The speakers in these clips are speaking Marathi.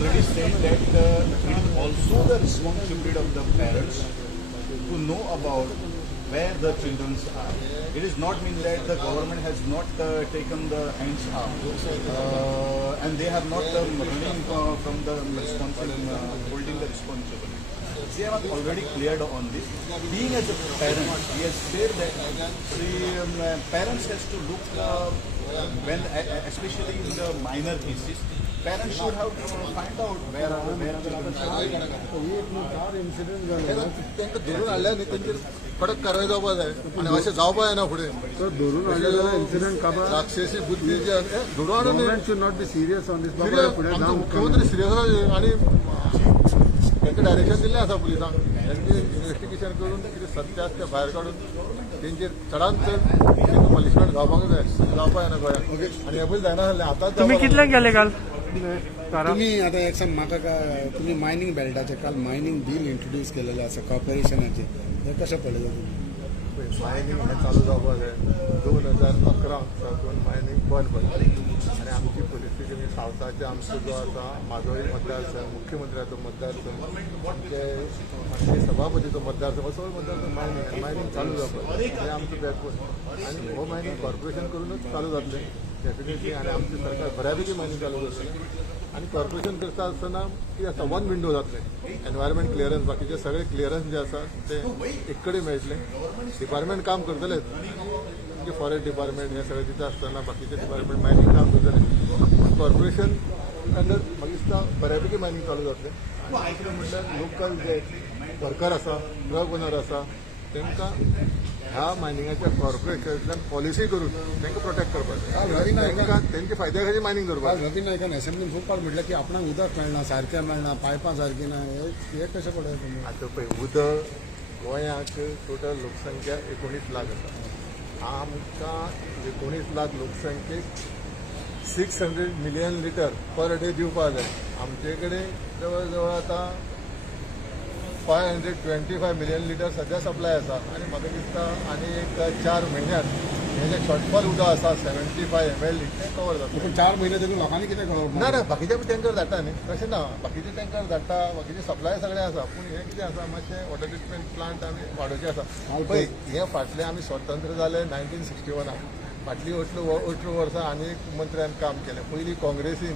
already said that it is also the responsibility of the parents to know about where the children are. It is not mean that the government has not taken the hands up and they have not running from the holding the responsibility. They have already cleared on this. Being as a parent, he has said that parents has to look when, especially in the minor cases, parents should have to find out where children are going. धरून हाडल्यार तेंचेर कडक कारवाई जावपा जाय आनी अशें जावपा जायना फुडें धरून हाडलेलो इन्सिडेंट काबार राक्षसी बुद्धी जी धरून हाडून government should not be serious on this आमचो मुख्यमंत्री सिरियस आनी तांकां डायरेक्शन दिल्लें आसा पुलिसांक तांचे इन्व्हेस्टिगेशन करून कितें सत्य आसा तें भायर काडून तेंचेर चडांत चड पनिशमेंट जावपाक जाय जावपा जायना गोंयांत आनी हे पयलीं जायना आसलें आतांच तुम्ही कितल्याक गेले काल तुम्ही आता एक सांग म्हाका तुम्ही मायनिंग बेल्टाचे काल मायनिंग बिल इंट्रोड्यूस केलेले आसा कॉर्पोरेशनाचे हे कशें पळयता तुम्ही मायनिंग हें चालू जावपा जाय 2011 साकून मायनिंग बंद पडलें आनी आमची परिस्थिती सावथाचे आमचो जो आसा म्हाजोय मतदारसंघ मुख्यमंत्र्याचो मतदारसंघ आमचे सभापतीचो मतदारसंघ हो सगळो मतदारसंघ मायनिंग चालू जावपा जाय हें आमचो बॅकवर्ड आनी हो मायनिंग कॉर्पोरेशन करूनच चालू जातलें डेफिनेटली आनी आमचें सरकार बऱ्यापैकी मायनिंग चालू करतलें आनी कॉर्पोरेशन करता आसतना कितें आसा वन विंडो जातलें एनवायरमेंट क्लियरन्स बाकीचे सगळे क्लियरन्स जे आसा ते एक कडेन मेळटलें डिपार्टमेंट काम करतलेच म्हणजे फॉरेस्ट डिपार्टमेंट हे सगळे तिथे आसतना बाकीचे डिपार्टमेंट मायनिंग काम करतले कॉर्पोरेशन अंडर म्हाका दिसता बऱ्यापैकी मायनिंग चालू जातलें आनी दुसरें म्हणल्यार लोकल जे वर्कर आसा ट्रक ओनर आसा तांकां ह्या मायनिंगाच्या कॉर्पोरेशनांतल्यान पॉलिसी करून तांकां प्रोटेक्ट करपाक तांकां तेंचे फायद्या खातीर मायनिंग करपाक रवी नायकान असेंब्लीन खूब फावट म्हटलें की आपणाक उदक मेळना सारकें मेळना पायपां सारकीं ना हे कशें पळयता तुमी आतां पळय उदक गोंयांत टोटल लोकसंख्या 19 लाख आसा आमकां 19 लाख लोकसंख्येक 600 मिलियन लिटर पर डे दिवपाक जाय आमचे कडेन जवळ जवळ आतां 525 मिलियन लिटर सध्या सप्लाय आसा आनी म्हाका दिसता आनी एक 4 म्हयन्यांत हे जे शॉर्टफॉल उदक आसा 75 ml तें कवर जाता पूण 4 म्हयने देखून लोकांनी कितें कळप ना ना बाकीचे टँकर धाडटा न्ही तशें ना बाकीचे टँकर धाडटा बाकीचे सप्लाय सगळें आसा पूण हें कितें आसा मातशें वॉटर ट्रिटमेंट प्लांट आमी वाडोवचे आसा पळय हें फाटलें आमी स्वतंत्र जाले 1961 फाटलीं 18 वर्सां आनी एक मंत्र्यान काम केलें पयलीं काँग्रेसीन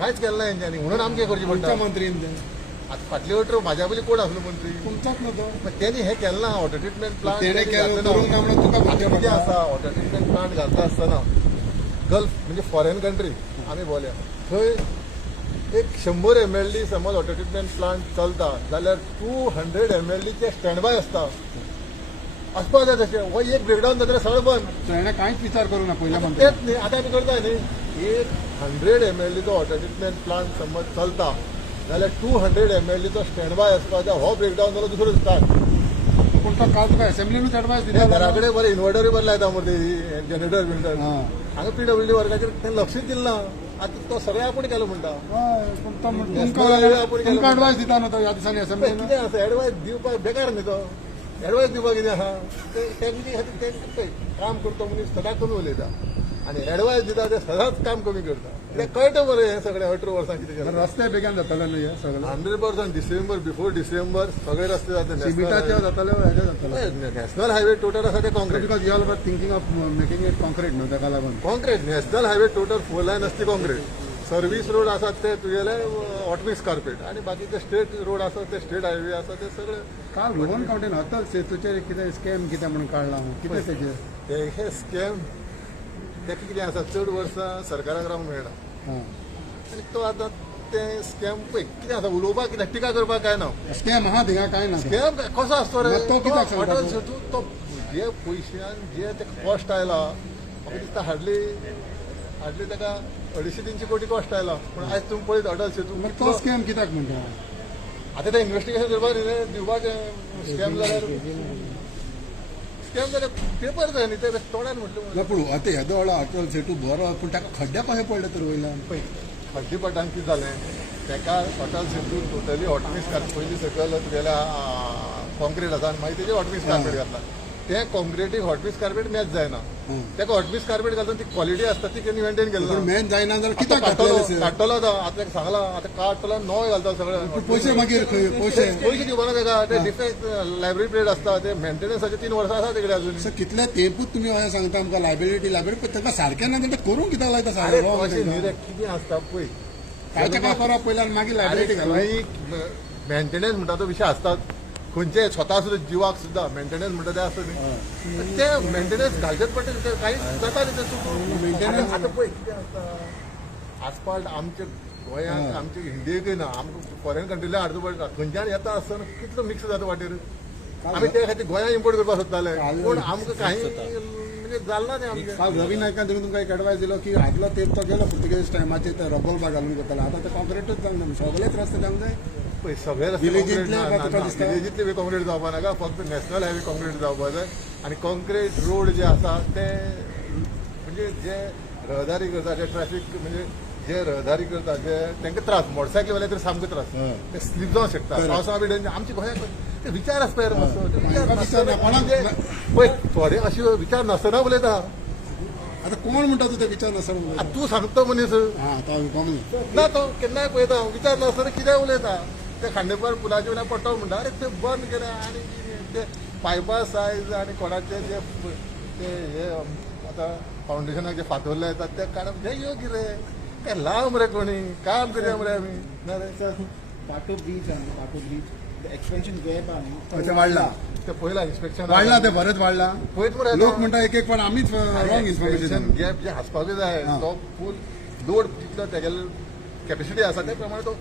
कांयच केलें ना हेंच्यांनी म्हणून आमचें करचें पडटा मंत्रीन आतां फाटली 18 म्हाज्या पयलीं कोण आसलो मंत्री तुमचोच न्हू तो तेणी हें केलें ना वॉटर ट्रिटमेंट प्लांट तेणें केलें करून काय म्हणून तुका भरचें कितें पडटा आसा वॉटर ट्रिटमेंट प्लांट घालता आसतना गल्फ म्हणजे फॉरेन कंट्री आमी भोवल्या थंय एक 100 ml समज वॉटर ट्रिटमेंट प्लांट चलता जाल्यार 200 ml चे स्टँड बाय आसता आसपाक जाय तशें हो एक ब्रेकडावन जाल्यार सगळें बंद तेणें कांयच विचार करूं ना पयल्या मंत्री तेच न्ही आतां आमी करताय न्ही एक 100 ml चो वॉटर ट्रिटमेंट प्लांट समज चलता जाल्यार 200 ml चो स्टँड बाय आसपाक जाय हो ब्रेकडावन जालो दुसरो स्टार्ट पूण तो काल तुका असेंब्लीनूच एडवायस दिता घरा कडेन बरें इन्वर्टरूय बरें लायता मरे जनरेटर बिल्डर हांगा PWD वर्गाचेर तें लक्षच दिलें ना आतां तो सगळें आपूण केलो म्हणटा तुमकां एडवायस दिता न्हू तो ह्या दिसांनी असेंब्लीन कितें आसा एडवायस दिवपाक बेकार न्ही तो एडवायस दिवपाक कितें आहा तेंचे खातीर तें काम करतो मनीस सदांच कमी उलयता आनी एडवायस दिता ते सदांच काम कमी करता तें कळटा मरे हें सगळें 18 वर्सां कितें केलें रस्ते बेगीन जातले न्हू हे सगळें 100% डिसेंबर बिफोर डिसेंबर सगळे रस्ते जाता सिमेंटाचे जातले हेजे जातले नॅशनल हायवे टोटल आसा ते concrete because you are thinking of making it concrete न्हू ताका लागून concrete national highway total 4 lane आसता कॉन्क्रीट सर्वीस रोड आसात ते तुगेले ऑटमिक्स कार्पेट आनी बाकीचे स्टेट रोड आसात ते स्टेट हायवे आसा ते सगळे काल रोहन कावंटीन अटल सेतूचेर कितें स्कॅम कितें म्हणून काडला कितें तेजेर हे स्कॅम तेका कितें आसा चड वर्सां सरकाराक रावंक मेळना आनी तो आतां ते स्कॅम पळय कितें आसा उलोवपाक कितें टिका करपाक काय ना स्कॅम आहा थिंगा कांय ना स्कॅम कसो आसतो रे तो कित्याक सांगता अटल सेतू तो जे पयशान जे तेका कॉस्ट आयला म्हाका दिसता हार्डली ताका 250-300 कोटी कॉस्ट आयला पूण आयज तुमी पळयत अटल सेतू तो स्कॅम कित्याक म्हणटा आतां तें इन्व्हेस्टिगेशन करपाक दिवपाक स्कॅम जाल्यार पेपर जाय न्ही ते तोंडान म्हटलें पूण आतां येदो व्हडलो अटल सेतू बरो पूण ताका खड्डे कशें पडले तर वयल्यान पळय खड्डे पटान कितें जालें तेका अटल सेतू टोटली ऑटमिक्स कार्पेट पयलीं सकयल तुगेल्या कॉन्क्रीट आसा आनी मागीर तेजेर ऑटमिक्स कार्पेट घातला ते कॉन्क्रिटीक हॉटपीस कार्पेट मॅच जायना तेका हॉटपीस कार्पेट घालून ती क्वॉलिटी असता ती केन्ना मेंटेन केली मेन जायना जाल्यार कित्याक काडटलो घातलेले काडटलो तो आतां सांगला आतां काडटलो नवो घालता सगळं पयशे मागीर खंय पयशे पयशे दिवपाना तेका ते डिफेक्ट लायब्ररी पिरियड असता ते मेंटेनन्साचे 3 वर्सां आसा तिकडे अजून सर कितले तेंपूच तुमी अशें सांगता आमकां लायब्ररी पण ताका सारकें ना तेंकां करूंक कित्याक लायता अरे सारकें अशें न्ही रे कितें आसता पळय कांयचें काय करप पयलीं आनी मागीर लायब्ररी घालप मेंटेनन्स म्हणटा तो विशय असतात खंयचे स्वता सुद्दां जिवाक सुद्दां मेंटेनन्स म्हणटा ते आसता न्ही ते मेंटेनन्स घालचेच पडटा ते काही जाता न्ही ते चुकून Maintenance- आतां पळय कितें आसता आसपाल्ट आमच्या गोंयांत आमच्या इंडियेकय ना आमकां फॉरेन कंट्रीला हाडचो पडटा खंयच्यान येता आसतना कितलो मिक्स जाता वाटेर आमी ते खातीर गोंयांत इम्पोर्ट करपाक सोदताले पूण आमकां काही म्हणजे जालना तें आमचें काल रवी नायकान तुमकां एक एडवायस दिलो की आदलो तेंप तो गेलो पुर्तुगेज टायमाचेर ते रबल बाग घालून करतालो आतां ते कॉन्क्रिटूच जावंक ना सगळेच रस्ते जावंक जाय पळय सगळे रस्ते विलेजींतले म्हाका तुका दिसता? विलेजींतले बी कॉन्क्रीट जावपा नाका फक्त नॅशनल हायवे कॉन्क्रीट जावपा जाय आनी कॉन्क्रीट रोड जे आसा ते म्हणजे जे रहदारी करता जे ट्रॅफीक म्हणजे जे रहदारी करता जे तांकां त्रास मोटरसायकलवाले तर सामको त्रास ते स्लीप जावंक शकता पावसा बी डेंजर आमच्या गोंयांत ते विचार आसता यार मातसो ते विचार म्हाका विचार ना, कोणाक- म्हणजे पळय थोडे अशे विचार नासतना उलयता आतां कोण म्हणटा तूं ते विचार नासतना आतां तूं सांगता मनीस हां तो कोण ना तो केन्नाय पळयता विचार नासतना कितें उलयता ते खांडेपार पुलाचे वयल्यान पडटा म्हणटा अरे ते बंद केलें आनी ते पायपा सायज आनी कोणाचे जे ते हे आतां फावंडेशनाक जे फातरले येतात ते काडप हे योग्य रे ते लाव मरे कोणी काम करया मरे आमी ना रे पाटो ब्रीज आणि पाटो ब्रीज एक्सपेन्शन गॅप आणि ते वाडला ते पयला इन्स्पेक्शन वाडला ते बरेच वाडला पळयत मरे लोक म्हणटा एक एक पण आमीच रॉंग इन्फॉर्मेशन गॅप जे आसपाकूय जाय तो फूल लोड जितलो तेगेले कॅपेसिटी आसा त्या प्रमाणे तो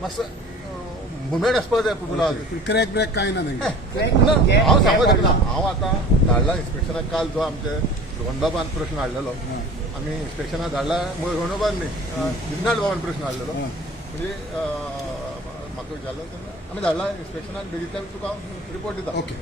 मातसो मुवमेंट आसपाक जाय पुलाक क्रॅक ब्रॅक कांय ना तेंकां ना, हांव सांगूंक शकना हांव आतां धाडला इन्स्पेक्शनाक काल जो आमचे रोहनबाबान प्रश्न हाडलेलो आमी इन्स्पेक्शनाक धाडला रोहनबाबान न्ही विजनाड बाबान प्रश्न हाडलेलो म्हणजे म्हाका विचारलो तेन्ना आमी धाडला इन्स्पेक्शनाक बेगींतल्यान तुका हांव रिपोर्ट दिता ओके